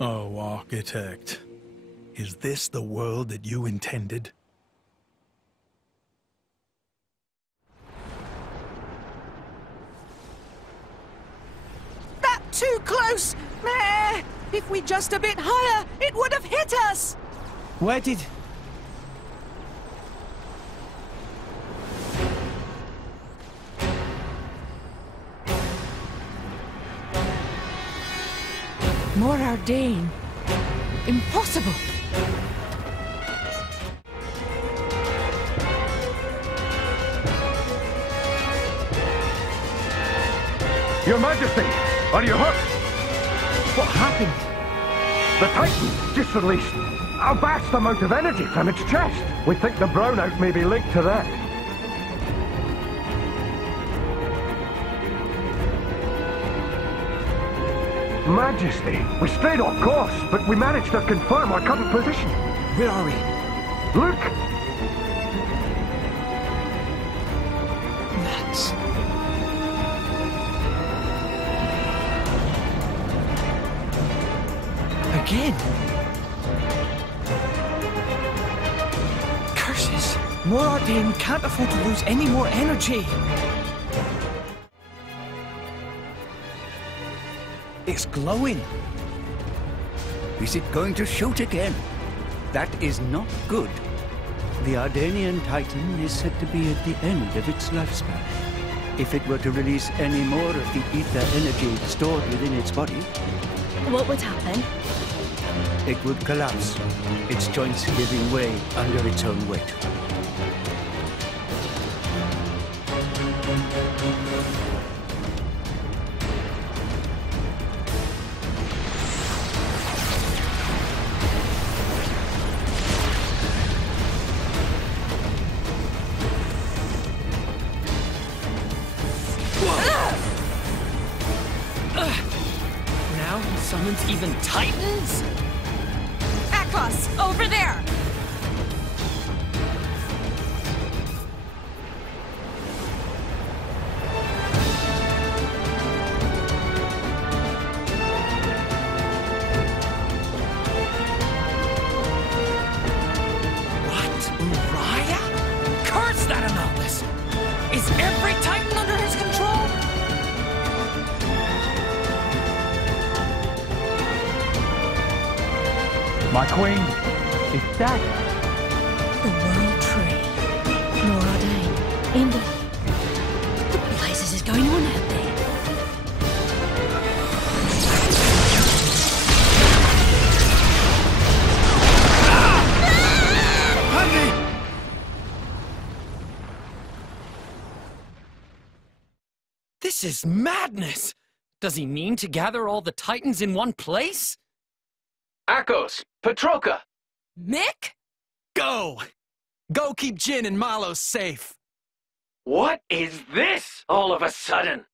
Oh, Architect. Is this the world that you intended? That too close! Meh! If we just a bit higher, it would have hit us! Where did... More Ardain. Impossible! Your Majesty, are you hurt? What happened? The Titan just released a vast amount of energy from its chest. We think the brownout may be linked to that. Majesty, we strayed off course, but we managed to confirm our current position. Where are we? Look! That's... Again? Curses! More Ardain can't afford to lose any more energy! It's glowing! Is it going to shoot again? That is not good. The Ardanian Titan is said to be at the end of its lifespan. If it were to release any more of the ether energy stored within its body, What would happen? it would collapse, its joints giving way under its own weight. Now he summons even Titans? Akos, over there! What? Uriah? Curse that anomalous! Is every Titan under his control? My queen is dead. The World Tree. More Ardain. In the... What blazes is going on out there? This is madness! Does he mean to gather all the Titans in one place? Akos! Petroka! Mick? Go! Go keep Jin and Malos safe! What is this all of a sudden?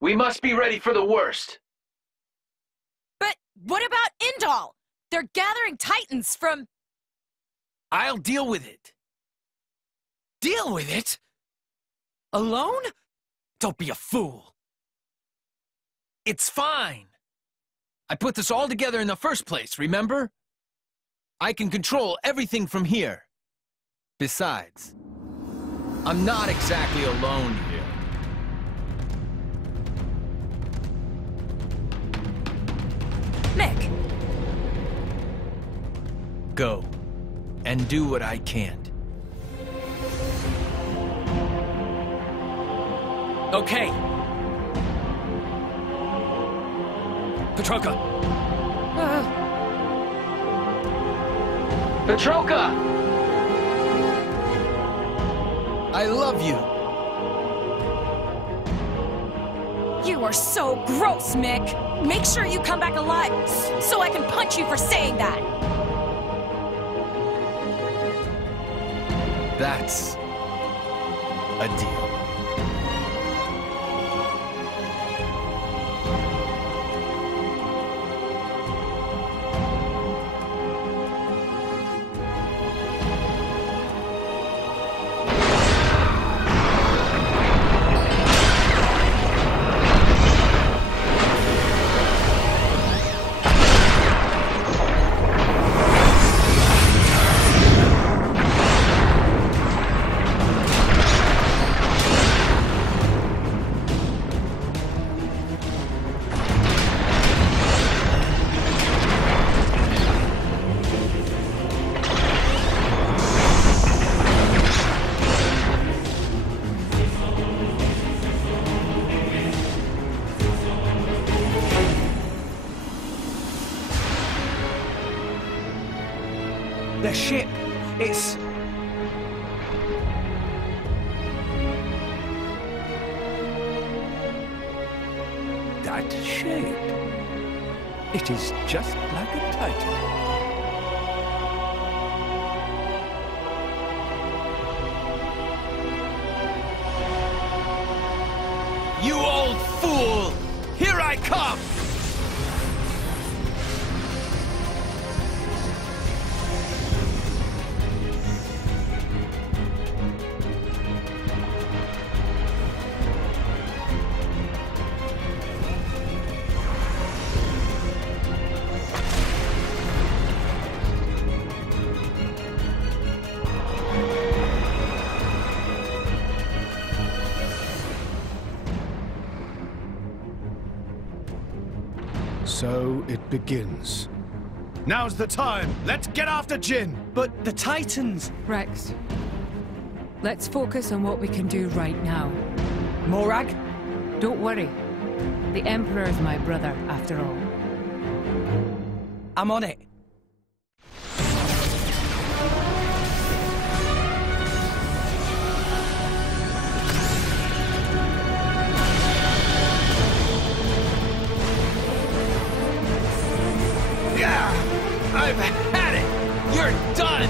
We must be ready for the worst. But what about Indal? They're gathering Titans from... I'll deal with it. Deal with it? Alone? Don't be a fool. It's fine. I put this all together in the first place, remember? I can control everything from here. Besides, I'm not exactly alone here. Mick, Go, and do what I can't. Okay. Petroka. Petroka! I love you. you are so gross, Mick. Make sure you come back alive so I can punch you for saying that. That's a deal. ship. It's... That shape. It is just like a titan. You old fool! Here I come! So it begins. Now's the time! Let's get after Jin! But the Titans... Rex, let's focus on what we can do right now. Morag? Don't worry. The Emperor is my brother, after all. I'm on it. I've had it! You're done!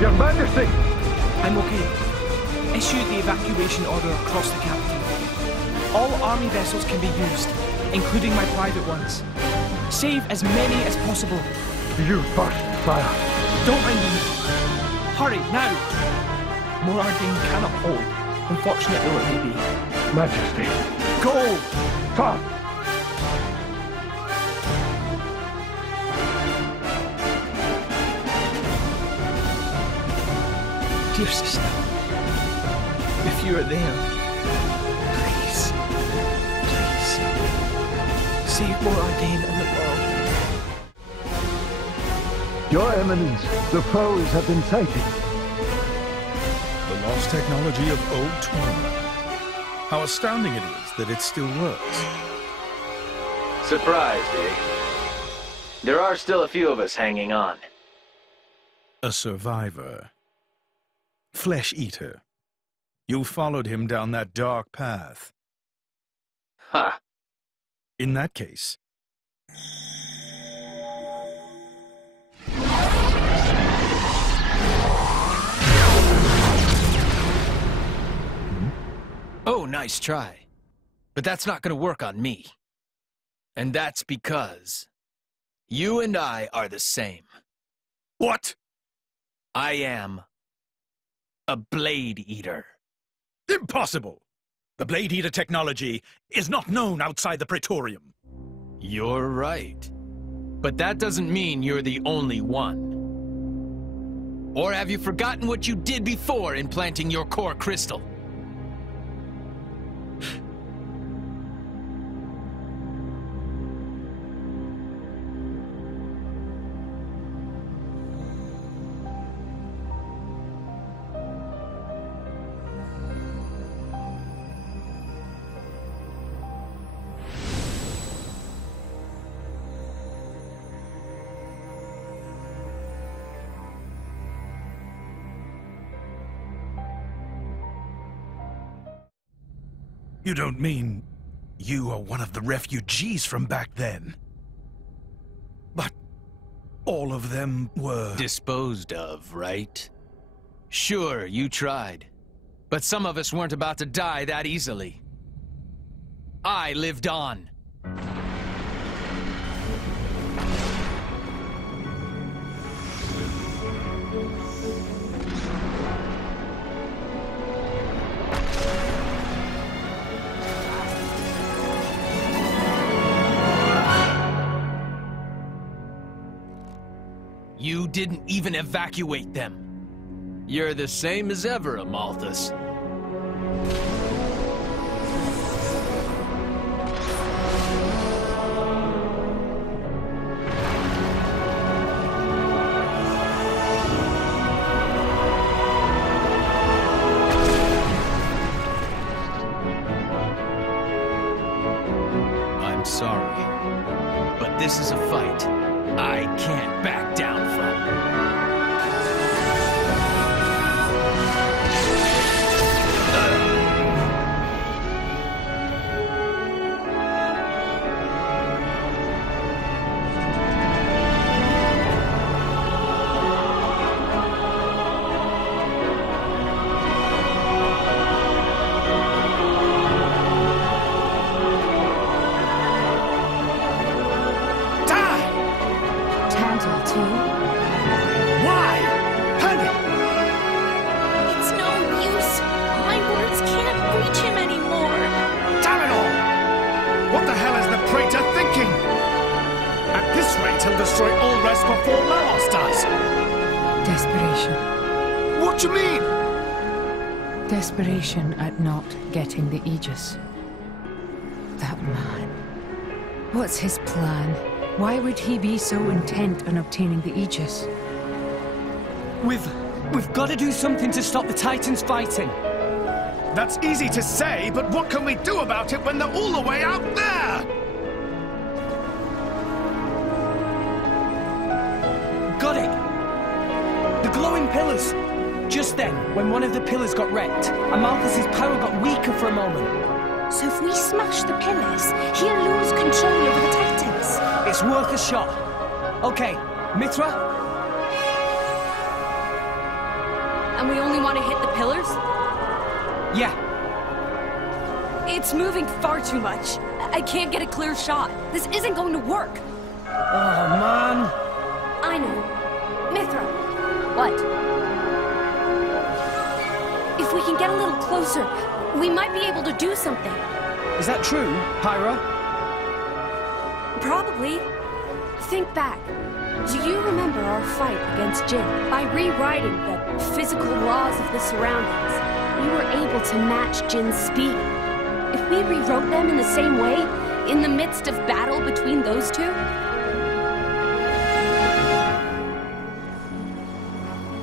Your Majesty! I'm okay. Issue the evacuation order across the capital. All army vessels can be used, including my private ones. Save as many as possible. You first, sire. Don't mind me. Hurry, now! Morardin cannot hold, unfortunate though it may be. Majesty. Go! Sir! Dear sister, if you are there, please, save Morardin and the world. Your Eminence, the foes have been sighted. The lost technology of old tournament. How astounding it is that it still works. Surprised, eh? There are still a few of us hanging on. A survivor. Flesh eater. You followed him down that dark path. Ha! In that case... Oh, nice try. But that's not gonna work on me. And that's because you and I are the same. What? I am a Blade Eater. Impossible! The Blade Eater technology is not known outside the Praetorium. You're right. But that doesn't mean you're the only one. Or have you forgotten what you did before implanting your core crystal? You don't mean you are one of the refugees from back then? But all of them were... disposed of, right? Sure, you tried. But some of us weren't about to die that easily. I lived on. You didn't even evacuate them. You're the same as ever, Amalthus. bet he'll destroy all rest before Malos does. Desperation. What do you mean? Desperation at not getting the Aegis. That man. What's his plan? Why would he be so intent on obtaining the Aegis? We've got to do something to stop the Titans fighting. That's easy to say, but what can we do about it when they're all the way out there? Got it! The glowing pillars! Just then, when one of the pillars got wrecked, Amalthus's power got weaker for a moment. So if we smash the pillars, he'll lose control over the Titans. It's worth a shot. Okay, Mithra? And we only want to hit the pillars? Yeah. It's moving far too much. I can't get a clear shot. This isn't going to work. Oh, man. I know. Mithra. What? If we can get a little closer, we might be able to do something. Is that true, Pyra? Probably. Think back. Do you remember our fight against Jin? By rewriting the physical laws of the surroundings, we were able to match Jin's speed. If we rewrote them in the same way, in the midst of battle between those two...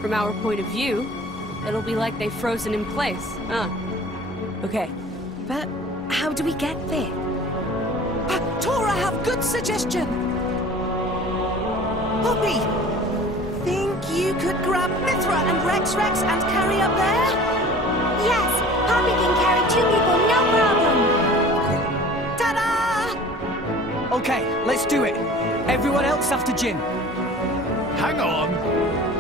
From our point of view, it'll be like they've frozen in place, huh? Okay. But how do we get there? Tora have good suggestion! Poppy! Think you could grab Mithra and Rex and carry up there? Yes, Poppy can carry 2 people, no problem! Ta-da! Okay, let's do it. Everyone else after Jin. Hang on.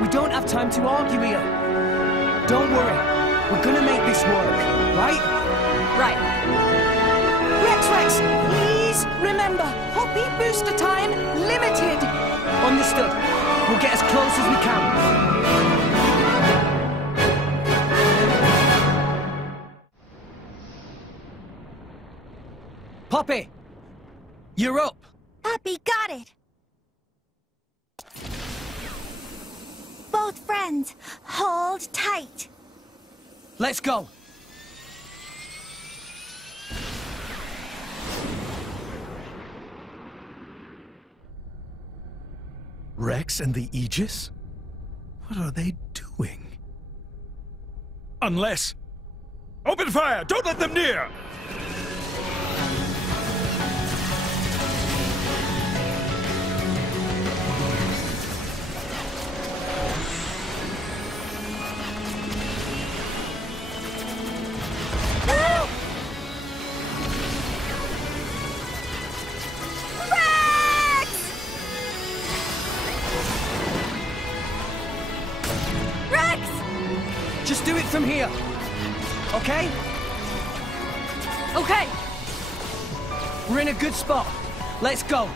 We don't have time to argue here. Don't worry. We're gonna make this work, right? Right. Rex, please remember, Poppy booster time limited. Understood. We'll get as close as we can. Poppy! You're up! Poppy got it! Both friends, hold tight. Let's go! Rex and the Aegis? What are they doing? Unless... Open fire! Don't let them near! Just do it from here, okay? Okay. We're in a good spot. Let's go.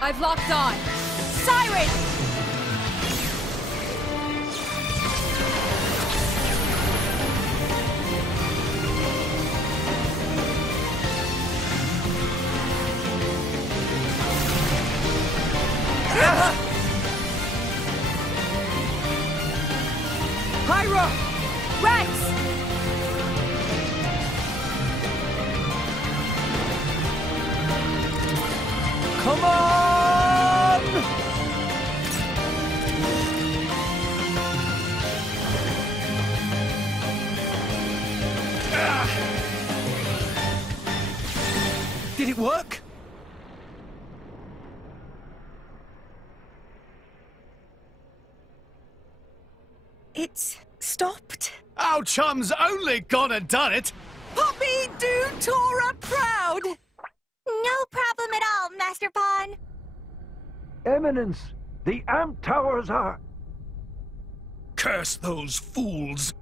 I've locked on. Siren! Pyra! Rex! Come on! Did it work? It's stopped. Our chum's only gone and done it. Poppy, do Tora proud! No problem at all, Master Pawn. Eminence, the amp towers are... Curse those fools!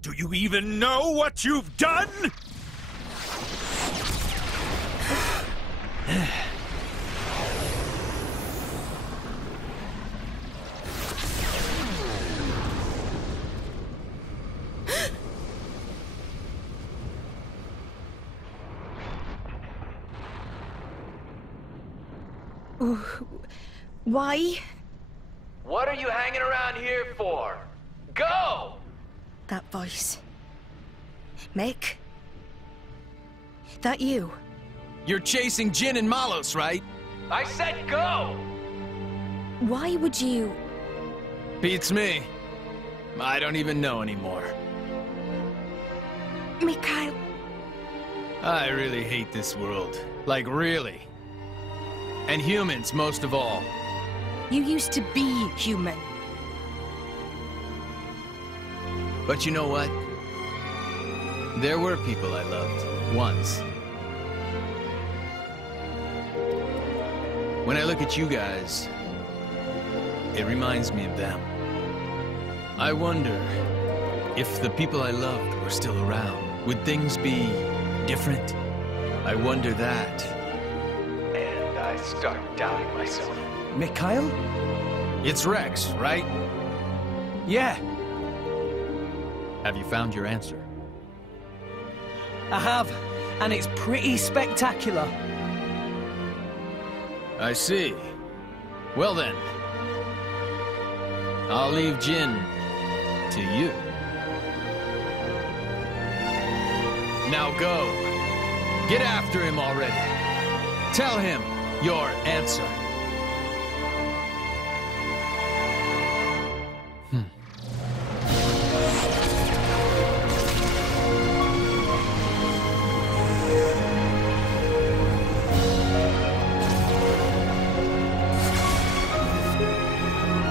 Do you even know what you've done? Why? What are you hanging around here for? Go! That voice. Mick? That you? You're chasing Jin and Malos, right? I said go! Why would you... Beats me. I don't even know anymore. Mikhail... I really hate this world. Like, really. And humans, most of all. You used to be human. But you know what? There were people I loved, once. When I look at you guys, it reminds me of them. I wonder if the people I loved were still around. Would things be different? I wonder that. And I start doubting myself. Mikhail? It's Rex, right? Yeah, Have you found your answer? I have, and it's pretty spectacular. I see. Well then, I'll leave Jin to you. Now go. Get after him already. Tell him your answer.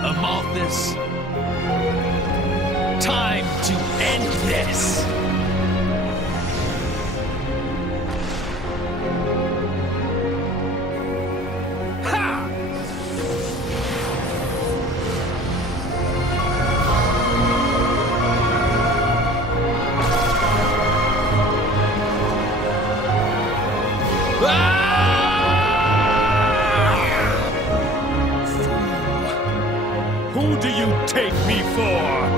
Amalthus, time to end this! Ha! Who do you take me for?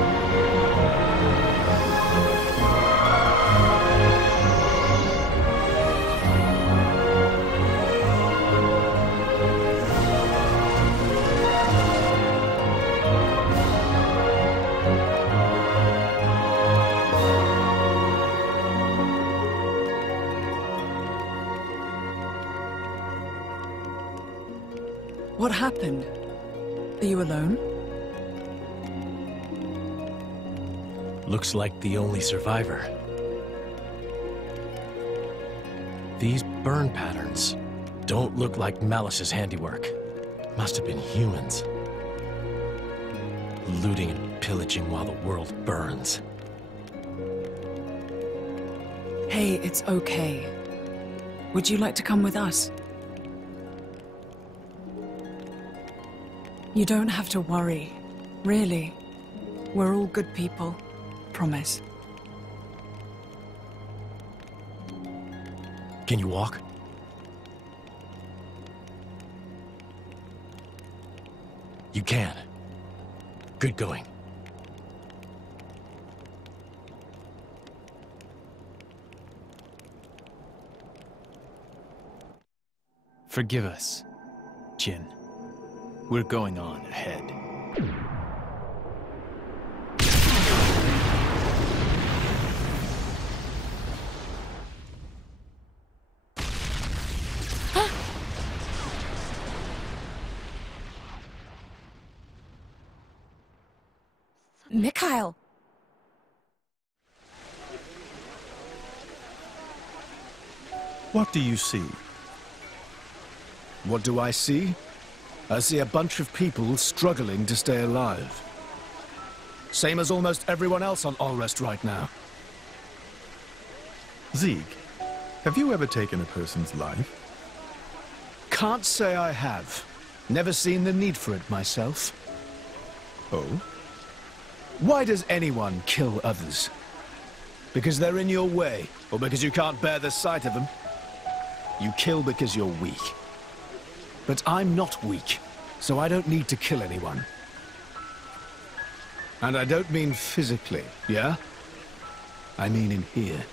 What happened? Are you alone? Looks like the only survivor. These burn patterns don't look like Malice's handiwork. Must have been humans. Looting and pillaging while the world burns. Hey, it's okay. Would you like to come with us? You don't have to worry. Really. We're all good people. Promise. Can you walk? You can. Good going. Forgive us, Jin. We're going on ahead. Mikhail! What do you see? What do I see? I see a bunch of people struggling to stay alive. Same as almost everyone else on Allrest right now. Zeke, have you ever taken a person's life? Can't say I have. Never seen the need for it myself. Oh? Why does anyone kill others? Because they're in your way, or because you can't bear the sight of them? You kill because you're weak. But I'm not weak, so I don't need to kill anyone. And I don't mean physically, yeah? I mean in here.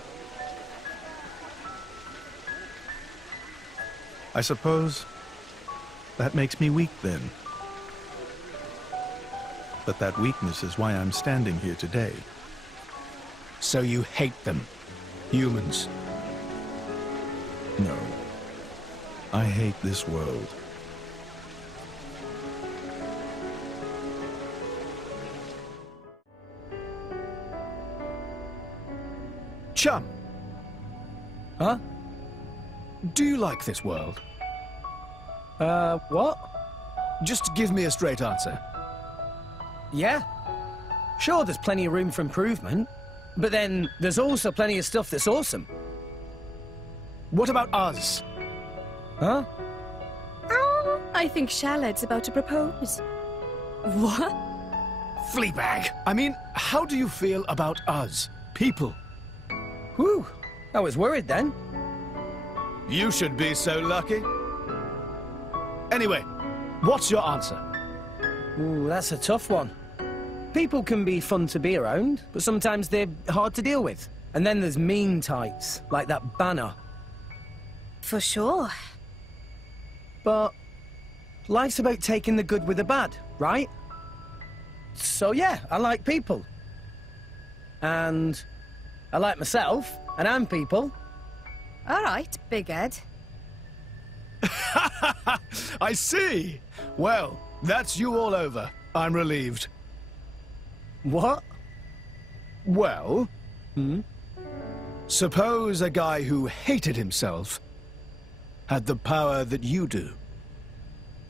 I suppose that makes me weak then. But that weakness is why I'm standing here today. So you hate them, humans? No. I hate this world. Chum. Huh? Do you like this world? What? Just give me a straight answer. Yeah. Sure, there's plenty of room for improvement. But then, there's also plenty of stuff that's awesome. What about us? Huh? I think Shaled's about to propose. What? Fleabag! I mean, how do you feel about us? People? Whew. I was worried then. You should be so lucky. Anyway, what's your answer? Ooh, that's a tough one. People can be fun to be around, but sometimes they're hard to deal with. And then there's mean types, like that Banner. For sure. But life's about taking the good with the bad, right? So yeah, I like people. And I like myself, and I'm people. All right, Big Ed. I see. Well, that's you all over. I'm relieved. What? Well, suppose a guy who hated himself had the power that you do.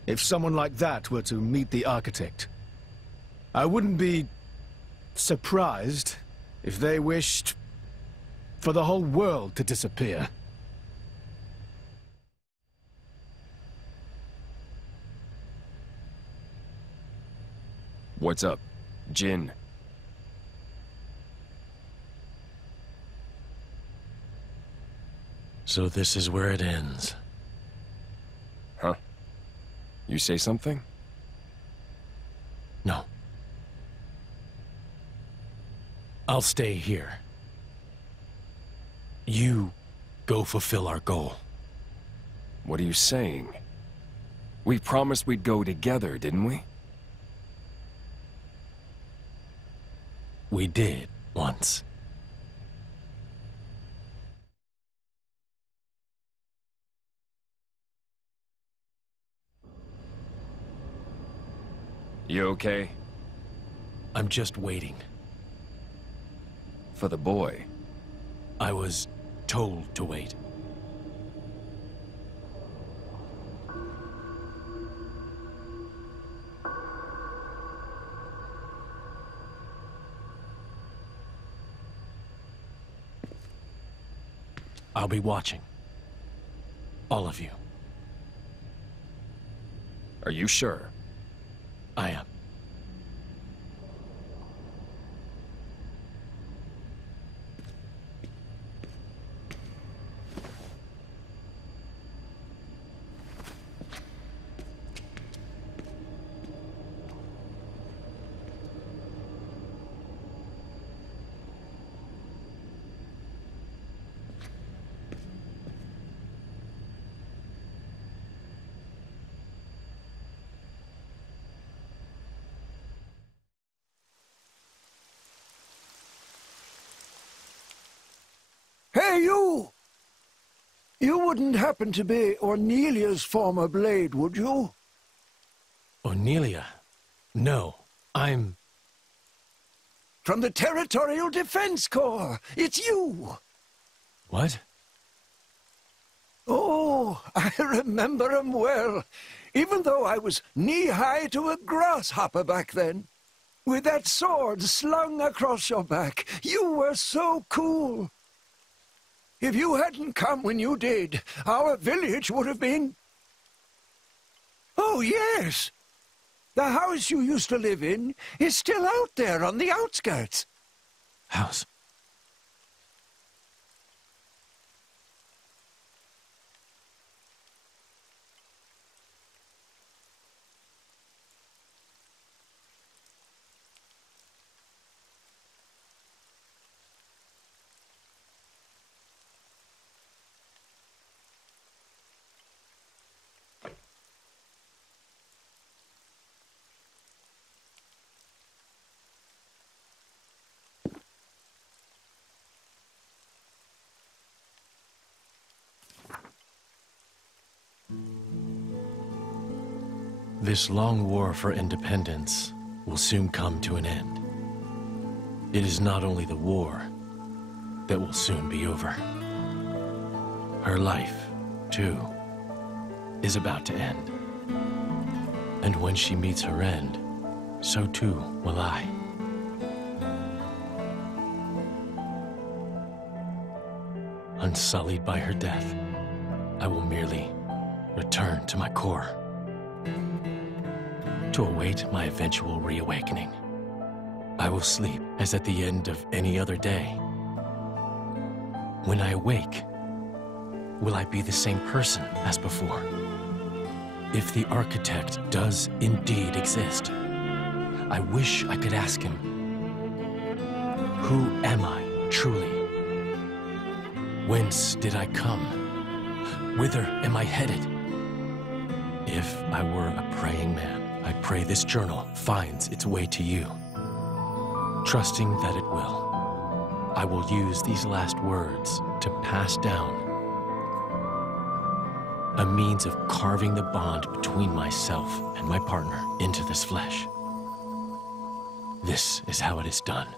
If someone like that were to meet the architect, I wouldn't be surprised if they wished for the whole world to disappear. What's up, Jin? So this is where it ends. Huh? You say something? No. I'll stay here. You go fulfill our goal. What are you saying? We promised we'd go together, didn't we? We did, once. You okay? I'm just waiting. For the boy? I was told to wait. I'll be watching. All of you. Are you sure? I am. Hey, you! You wouldn't happen to be Ornelia's former blade, would you? Ornelia? No, I'm... From the Territorial Defense Corps! It's you! What? Oh, I remember 'em well. Even though I was knee-high to a grasshopper back then. With that sword slung across your back, you were so cool. If you hadn't come when you did, our village would have been... Oh, yes! The house you used to live in is still out there on the outskirts. House? This long war for independence will soon come to an end. It is not only the war that will soon be over. Her life, too, is about to end. And when she meets her end, so too will I. Unsullied by her death, I will merely return to my core, to await my eventual reawakening. I will sleep as at the end of any other day. When I awake, will I be the same person as before? If the architect does indeed exist, I wish I could ask him, who am I truly? Whence did I come? Whither am I headed? If I were a praying man, I pray this journal finds its way to you. Trusting that it will, I will use these last words to pass down a means of carving the bond between myself and my partner into this flesh. This is how it is done.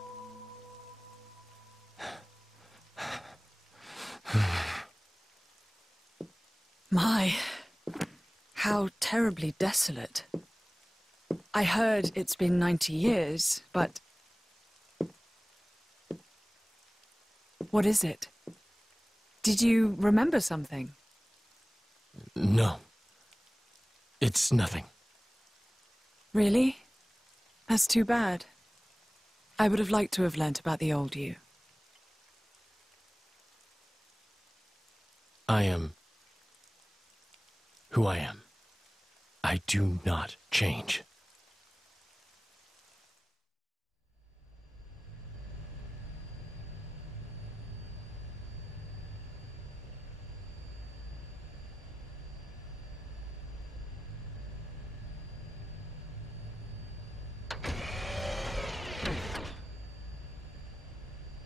My, how terribly desolate. I heard it's been 90 years, but... What is it? Did you remember something? No. It's nothing. Really? That's too bad. I would have liked to have learnt about the old you. I am who I am. I do not change.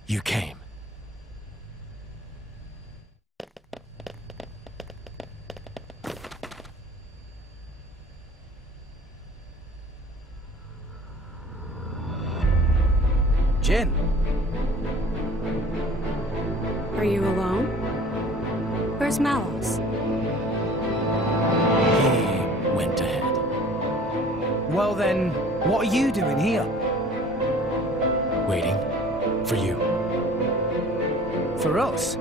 You came. Jin. Are you alone? Where's Malos? He went ahead. Well then, what are you doing here? Waiting for you. For us?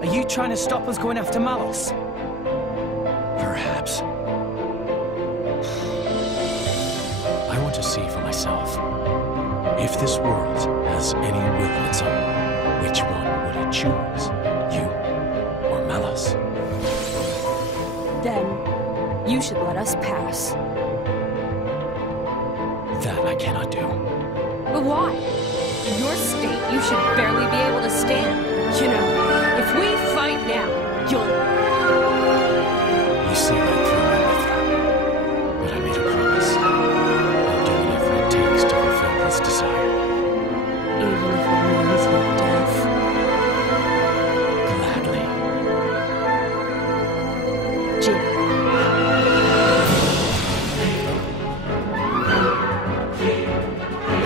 Are you trying to stop us going after Malos? Perhaps. I want to see for myself. If this world has any will of its own, which one would it choose? You or Malos? Then, you should let us pass. That I cannot do. But why? In your state, you should barely be able to stand. You know, if we fight now, you'll... You see right through my Mithra. But I made a promise. I'll do whatever it takes to fulfill this desire. Even if it means your death. Gladly. Jin.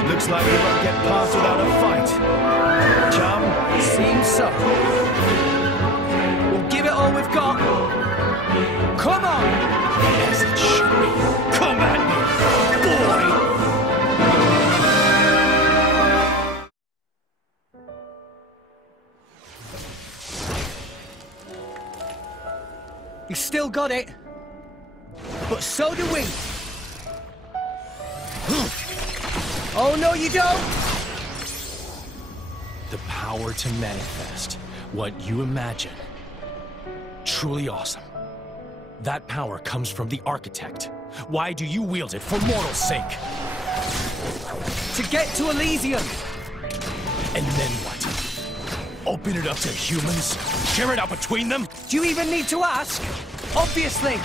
Looks like we won't get past without a fight. Chum? Seems so. We'll give it all we've got. Come on! As it should be. Come at me, boy! You still got it. But so do we. Oh, no, you don't! The power to manifest what you imagine. Truly awesome. That power comes from the architect. Why do you wield it for mortal sake? To get to Elysium! And then what? Open it up to humans? Share it out between them? Do you even need to ask? Obviously!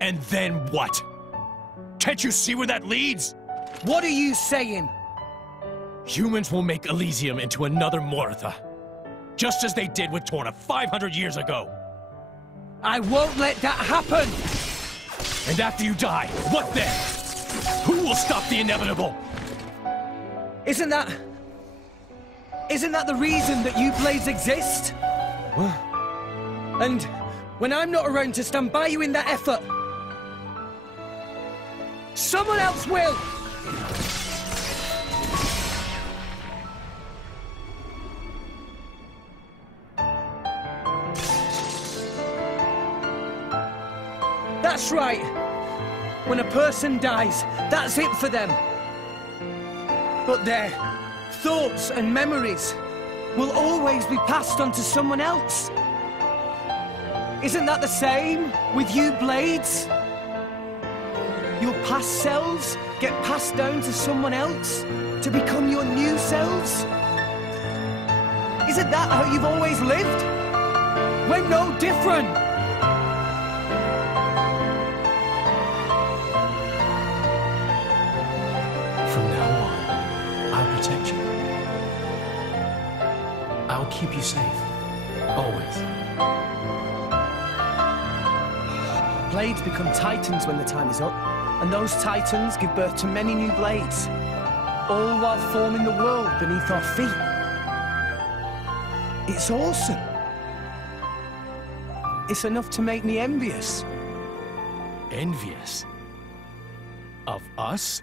And then what? Can't you see where that leads? What are you saying? Humans will make Elysium into another Moritha. Just as they did with Torna 500 years ago. I won't let that happen! And after you die, what then? Who will stop the inevitable? Isn't that the reason that you blades exist? What? And when I'm not around to stand by you in that effort, someone else will! That's right. When a person dies, that's it for them. But their thoughts and memories will always be passed on to someone else. Isn't that the same with you blades? Your past selves get passed down to someone else to become your new selves? Isn't that how you've always lived? We're no different. Protect you. I'll keep you safe. Always. Blades become titans when the time is up, and those titans give birth to many new blades, all while forming the world beneath our feet. It's awesome. It's enough to make me envious. Envious? Of us?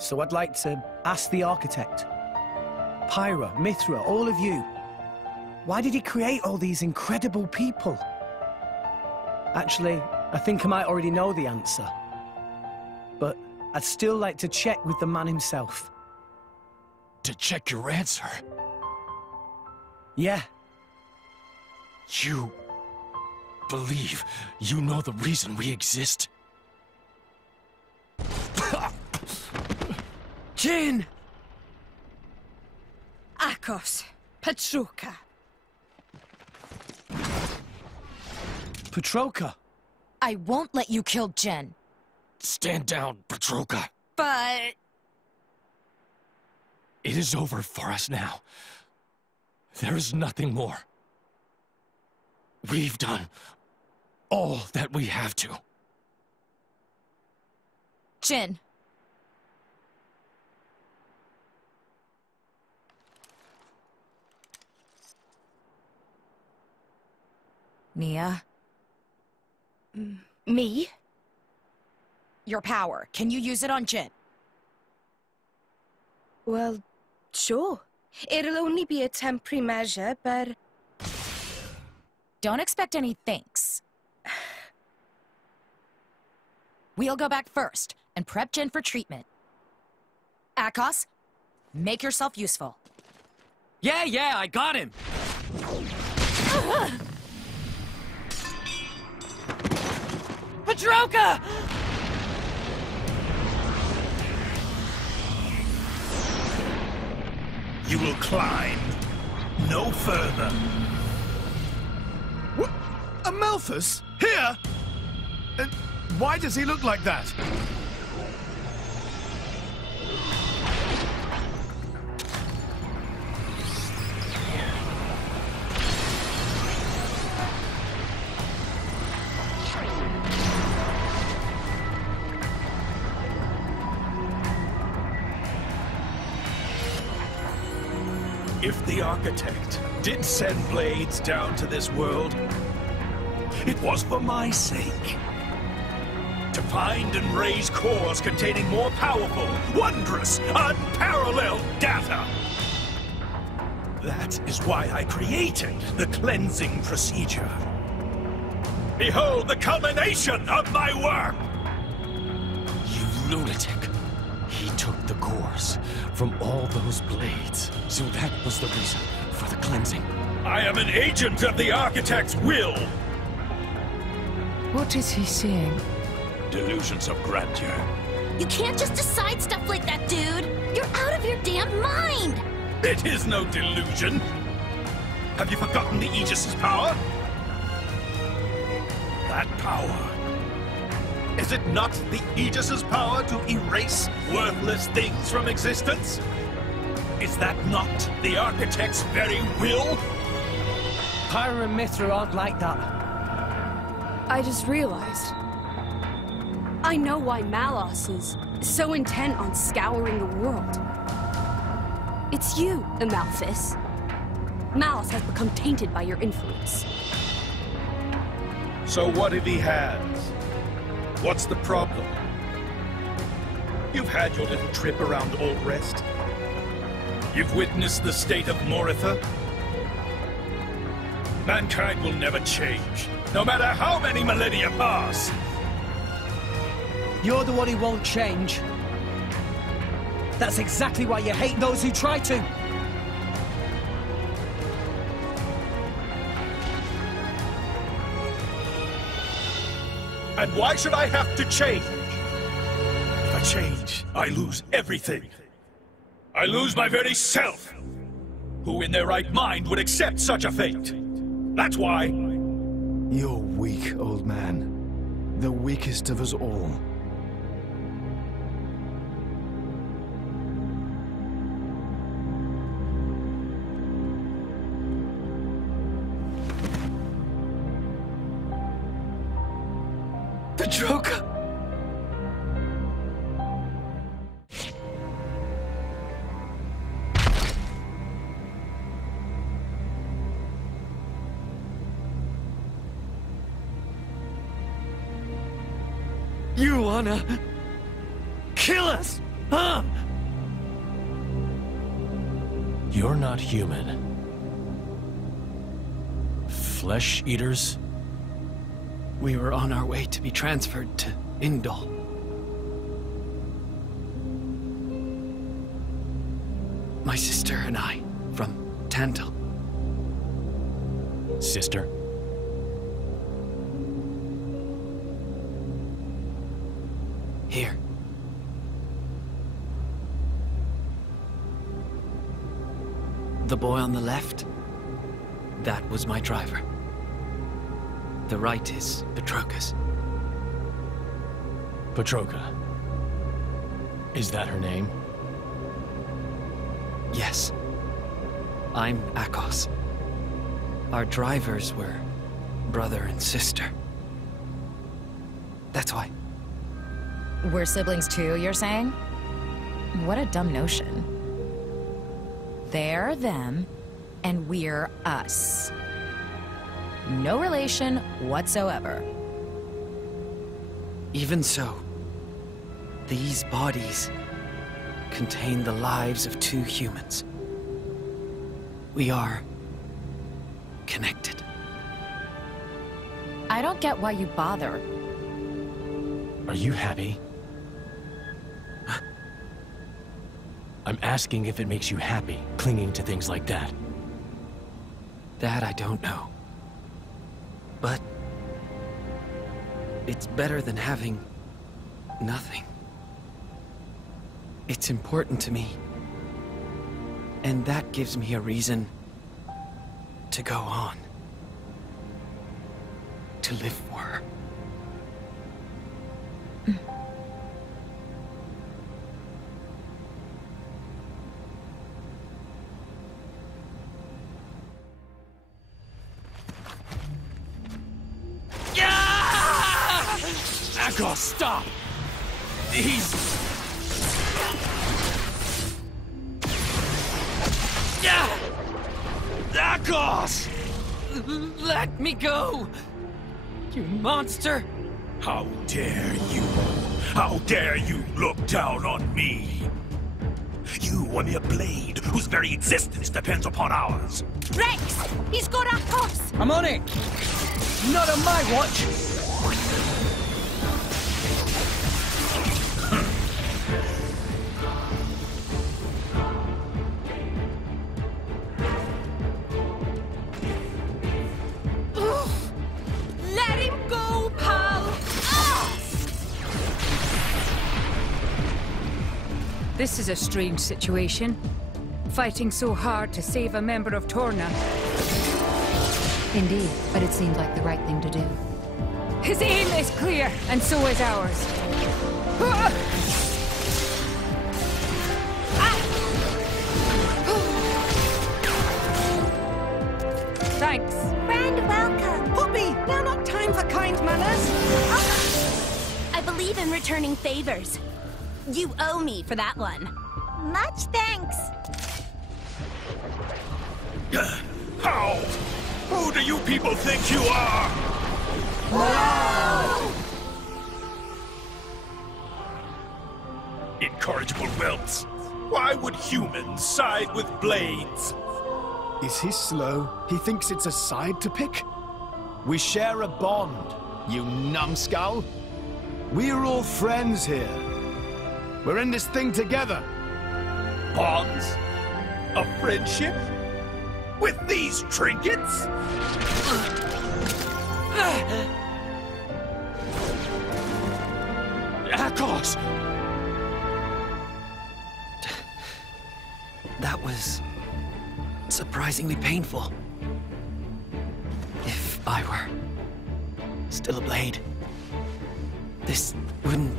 So I'd like to ask the architect, Pyra, Mithra, all of you, why did he create all these incredible people? Actually, I think I might already know the answer. But I'd still like to check with the man himself. To check your answer? Yeah. You believe you know the reason we exist? Jin! Akos, Petroka. Petroka? I won't let you kill Jen. Stand down, Petroka. But... It is over for us now. There is nothing more. We've done all that we have to. Jin. Nia? Me? Your power. Can you use it on Jin? Well, sure. It'll only be a temporary measure, but... Don't expect any thanks. We'll go back first and prep Jin for treatment. Akos, make yourself useful. Yeah, I got him! Petroka! You will climb no further. What? Amalthus? Here? Why does he look like that? If the architect did send blades down to this world, it was for my sake. To find and raise cores containing more powerful, wondrous, unparalleled data. That is why I created the cleansing procedure. Behold the culmination of my work! You lunatic. He took the cores from all those blades. So that was the reason for the cleansing. I am an agent of the architect's will. What is he saying? Delusions of grandeur. You can't just decide stuff like that, dude! You're out of your damn mind! It is no delusion. Have you forgotten the Aegis's power? That power. Is it not the Aegis's power to erase worthless things from existence? Is that not the architect's very will? Pyra and Mithra aren't like that. I just realized. I know why Malos is so intent on scouring the world. It's you, Amalthus. Malos has become tainted by your influence. So what if he has? What's the problem? You've had your little trip around Old Rest. You've witnessed the state of Moritha. Mankind will never change, no matter how many millennia pass. You're the one who won't change. That's exactly why you hate those who try to. And why should I have to change? If I change, I lose everything. I lose my very self. Who in their right mind would accept such a fate? That's why. You're weak, old man. The weakest of us all. Petroka! You wanna kill us, huh? You're not human. Flesh eaters? We were on our way to be transferred to Indol. My sister and I, from Tantal. Sister? Here. The boy on the left, that was my driver. The right is Petroka's. Petroka. Is that her name? Yes. I'm Akos. Our drivers were brother and sister. That's why. We're siblings too, you're saying? What a dumb notion. They're them, and we're us. No relation whatsoever. Even so, these bodies contain the lives of two humans. We are connected. I don't get why you bother. Are you happy? I'm asking if it makes you happy, clinging to things like that. That I don't know. But it's better than having nothing. It's important to me. And that gives me a reason to go on. To live for her. Akos, stop! He's... Akos! Let me go! You monster! How dare you? How dare you look down on me? You a mere blade whose very existence depends upon ours. Rex! He's got Akos! I'm on it! Not on my watch! Let him go, pal! Ah! This is a strange situation. Fighting so hard to save a member of Torna. Indeed, but it seemed like the right thing to do. His aim is clear, and so is ours. Thanks. Friend, welcome. Poppy, now not time for kind manners? I believe in returning favors. You owe me for that one. Much thanks. How? Who do you people think you are? No! Incorrigible whelps. Why would humans side with blades? Is he slow? He thinks it's a side to pick? We share a bond, you numbskull. We're all friends here. We're in this thing together. Bonds? A friendship? With these trinkets? Akos! That was surprisingly painful. If I were still a blade, this wouldn't...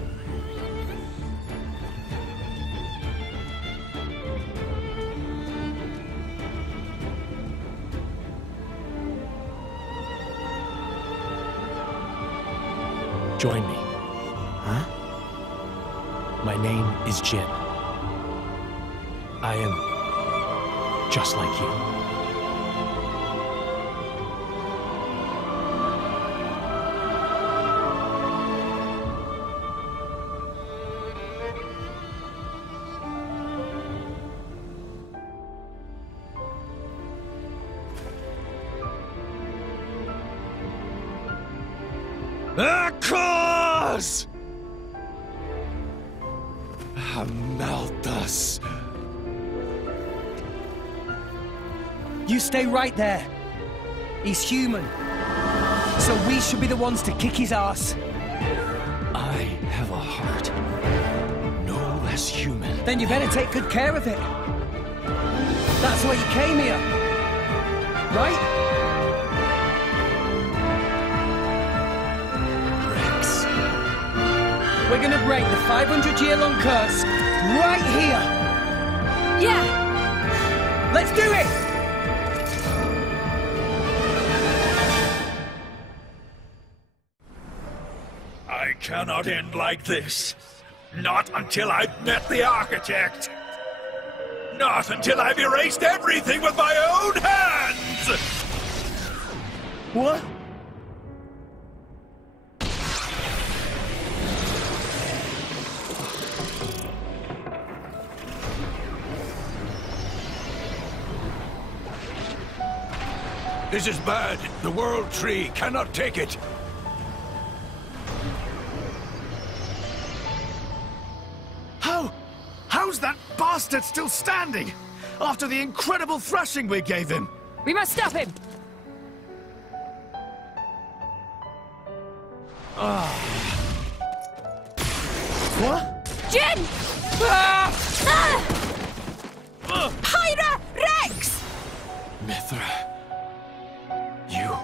Join me. Huh? My name is Jin. I am just like you. Akos! Amalthus. You stay right there. He's human. So we should be the ones to kick his ass. I have a heart no less human. Then you better take good care of it. That's why you came here. Right? Rex. We're gonna break the 500-year-long curse right here. Yeah. Let's do it! I cannot end like this. Not until I've met the architect. Not until I've erased everything with my own hands! What? This is bad. The World Tree cannot take it. How's that bastard still standing? After the incredible thrashing we gave him? We must stop him! What? Jin! Hyra! Rex! Mithra. You.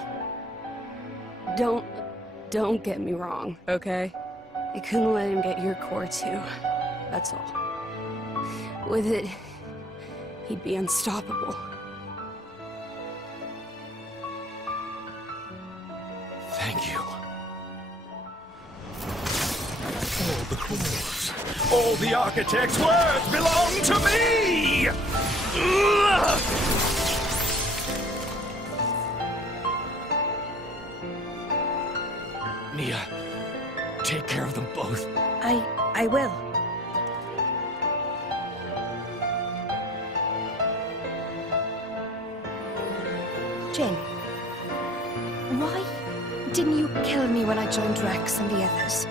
Don't get me wrong, okay? I couldn't let him get your core too. That's all. With it, he'd be unstoppable. Thank you. All the cores, all the architect's words belong to me! Nia, take care of them both. I will. Jin, why didn't you kill me when I joined Rex and the others?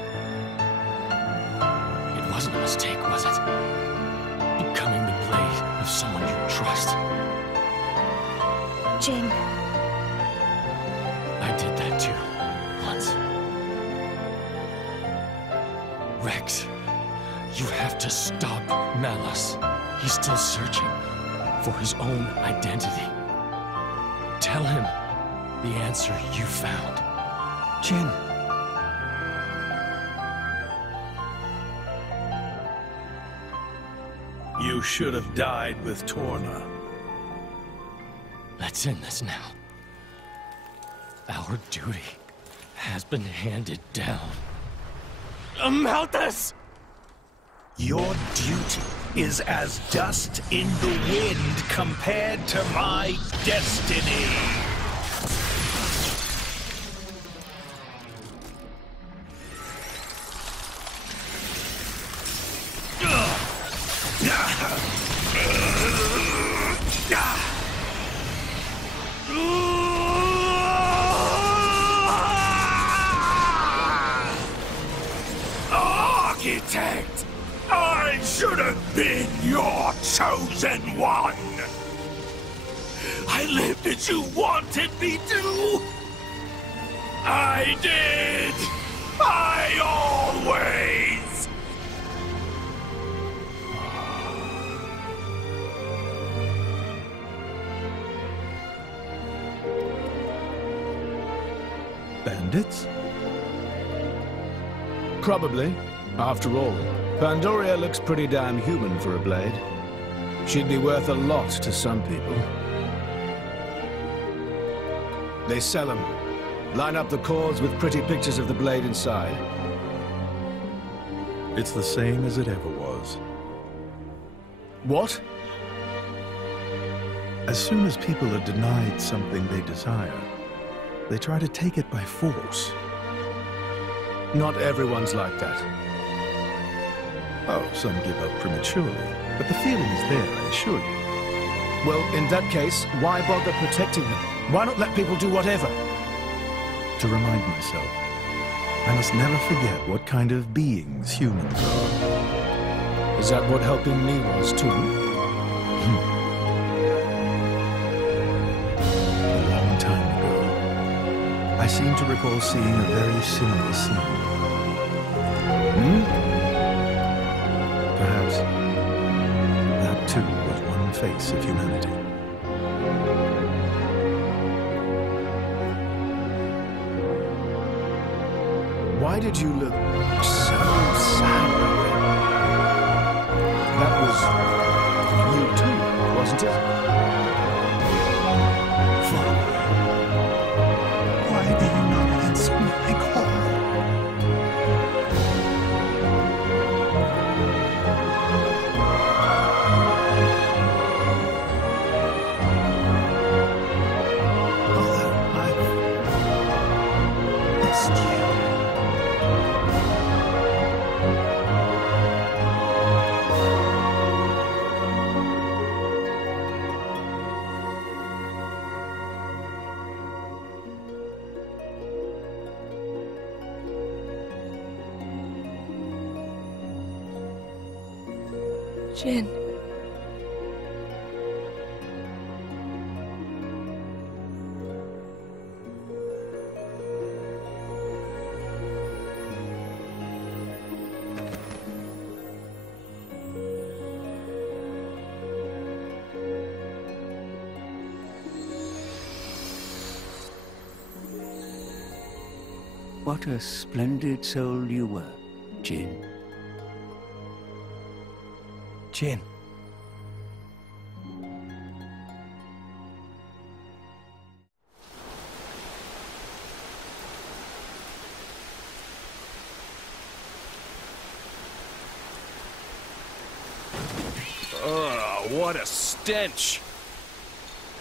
It wasn't a mistake, was it? Becoming the blade of someone you trust. Jin. I did that too, once. Rex, you have to stop Malus. He's still searching for his own identity. Tell him the answer you found. Jin. You should have died with Torna. Let's end this now. Our duty has been handed down. Malthus! Your duty is as dust in the wind compared to my destiny. Architect! I should have been your chosen one! I lived as you wanted me to! I did! I always! Bandits? Probably. After all, Pandoria looks pretty damn human for a blade. She'd be worth a lot to some people. They sell them. Line up the cords with pretty pictures of the blade inside. It's the same as it ever was. What? As soon as people are denied something they desire, they try to take it by force. Not everyone's like that. Oh, some give up prematurely, but the feeling is there, I assure you. Well, in that case, why bother protecting them? Why not let people do whatever? To remind myself, I must never forget what kind of beings humans are. Is that what helping me was, too? A long time ago, I seem to recall seeing a very similar scene. Perhaps that too was one face of humanity. Why did you look so sad like that? That was you too, wasn't it? Father, why do you not answer my call? Jin. What a splendid soul you were, Jin. Jin. Ugh, what a stench!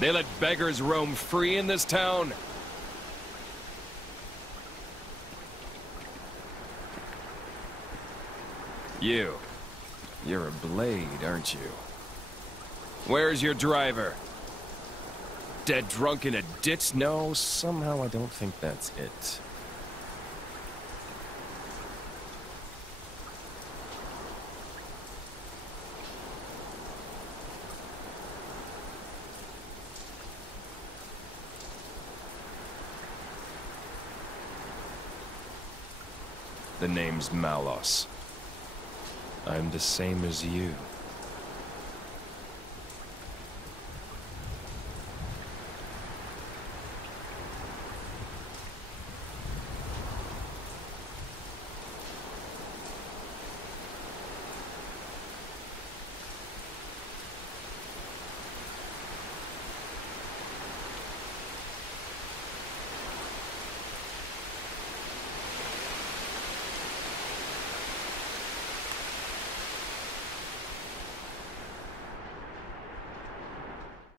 They let beggars roam free in this town? You're a blade, aren't you? Where's your driver? Dead drunk in a ditch? No, somehow I don't think that's it. The name's Malos. I'm the same as you.